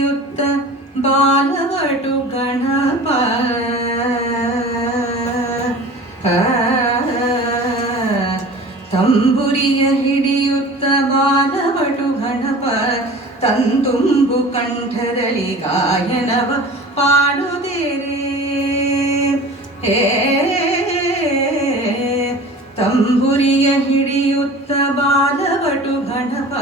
ಯುಕ್ತ ಬಾಲವಟು ಗಣಪ. ತಂಬುರಿಯ ಹಿಡಿಯುತ್ತ ಬಾಲವಟು ಗಣಪ. ತಂತುಂಬು ಕಂಠದಲ್ಲಿ ಗಾಯನವ ಪಾಡುತ್ತೇರೆ ಹೇ, ತಂಬುರಿಯ ಹಿಡಿಯುತ್ತ ಬಾಲವಟು ಗಣಪ.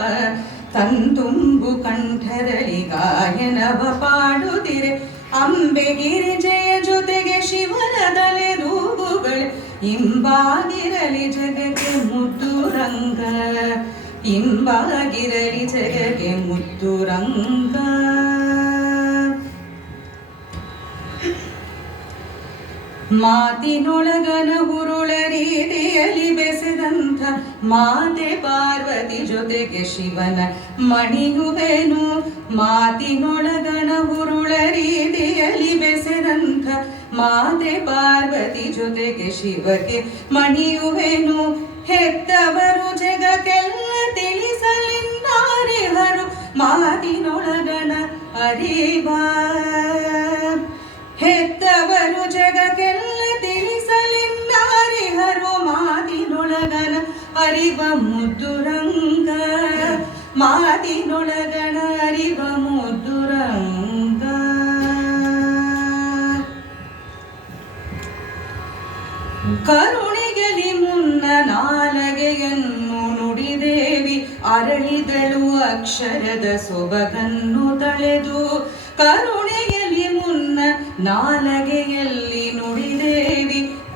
ತಂತುಂಬು ಕಂಠರಲಿ ಗಾಯನವ ಪಾಡುತ್ತಿರೆ. ಅಂಬೆಗಿರಿ ಜಯ ಜೊತೆಗೆ ಶಿವನ ತಲೆ ರೂಗುಗಳು. ಇಂಬಾಗಿರಲಿ ಜಗಕ್ಕೆ ಮುದ್ದು ರಂಗ. ಇಂಬಾಗಿರಲಿ ಜಗಕ್ಕೆ ಮುದ್ದು ರಂಗ. ಮಾತಿನೊಳಗನ ಹುರುಳ ರೀತಿಯಲ್ಲಿ ಬೆಸೆದಂಥ ಮಾತೆ ಪಾರ್ವತಿ ಜೊತೆಗೆ ಶಿವನ ಮಣಿಯುವೆನು. ಮಾತಿನೊಳಗನ ಹುರುಳ ರೀತಿಯಲ್ಲಿ ಬೆಸೆದಂಥ ಮಾತೆ ಪಾರ್ವತಿ ಜೊತೆಗೆ ಶಿವಗೆ ಮಣಿಯುವೆನು. ಹೆತ್ತವರು ಜಗಕ್ಕೆಲ್ಲ ತಿಳಿಸಲಿನ್ನಾರಿಹರು ಮಾತಿನೊಳಗನ ಅರಿವ. ಹೆತ್ತವರು ಜಗಕ್ಕೆಲ್ಲ ಅರಿವ ಮುದ್ದುರಂಗ ಮಾತಿನೊಳಗಣ ಅರಿವ ಮುದ್ದುರಂಗ ಕರುಣಿಗೆಲಿ ಮುನ್ನ ನಾಲಗೆಯನ್ನು ನುಡಿದೇವಿ. ಅರಳಿದಳು ಅಕ್ಷರದ ಸೊಬಗನ್ನು ತಳೆದು. ಕರುಣೆಯಲ್ಲಿ ಮುನ್ನ ನಾಲಗೆಯಲ್ಲಿ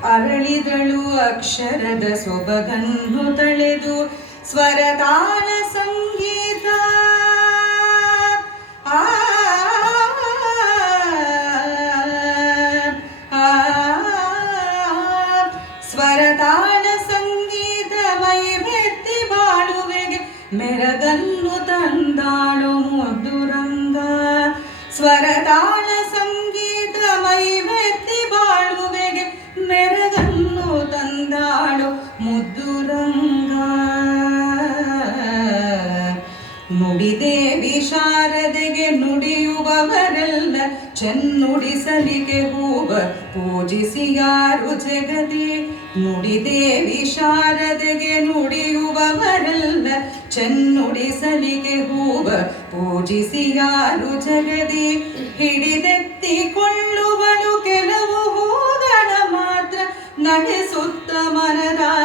ಅರಳಿದಳು ಅಕ್ಷರದ ಸೊಬಗನ್ನು ತಳೆದು ಸ್ವರದಾನ ಸಂಗೀತ ಆ ಸ್ವರತಾಳ ಸಂಗೀತ ಮೈವೆತ್ತಿ ಬಾಳುವೆಗೆ ಮೆರಗನ್ನು ತಂದಾಳು ಮಧುರಂಗ ಸ್ವರತಾಳ ತಂದಾಳು ಮುದ್ದುರಂಗ. ನುಡಿದೇವಿ ಶಾರದೆಗೆ ನುಡಿಯುವವರೆಲ್ಲ ಚೆನ್ನುಡಿಸಲಿಗೆ ಹೂವ ಪೂಜಿಸಿ ಯಾರು ಜಗದಿ? ನುಡಿದೇವಿ ಶಾರದೆಗೆ ನುಡಿಯುವವರೆಲ್ಲ ಚೆನ್ನುಡಿಸಲಿಗೆ ಹೂವ ಪೂಜಿಸಿ ಯಾರು ಜಗದಿ? ಹಿಡಿದೆತ್ತಿಕೊಳ್ಳುವಳು ಕೆಲವು ಹೂಗಳ ಮಾತ್ರ ನಡೆಸುತ್ತ ಮನದಾಸೆ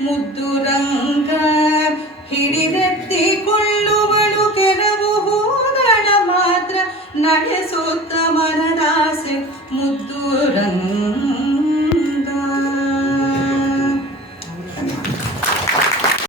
ಮುದ್ದು ರಂಗ ಹಿಡಿದೆತ್ತಿಕೊಳ್ಳುವಳು ಕೆಲವು ಹೂಗಳ ಮಾತ್ರ ನಡೆಸುತ್ತ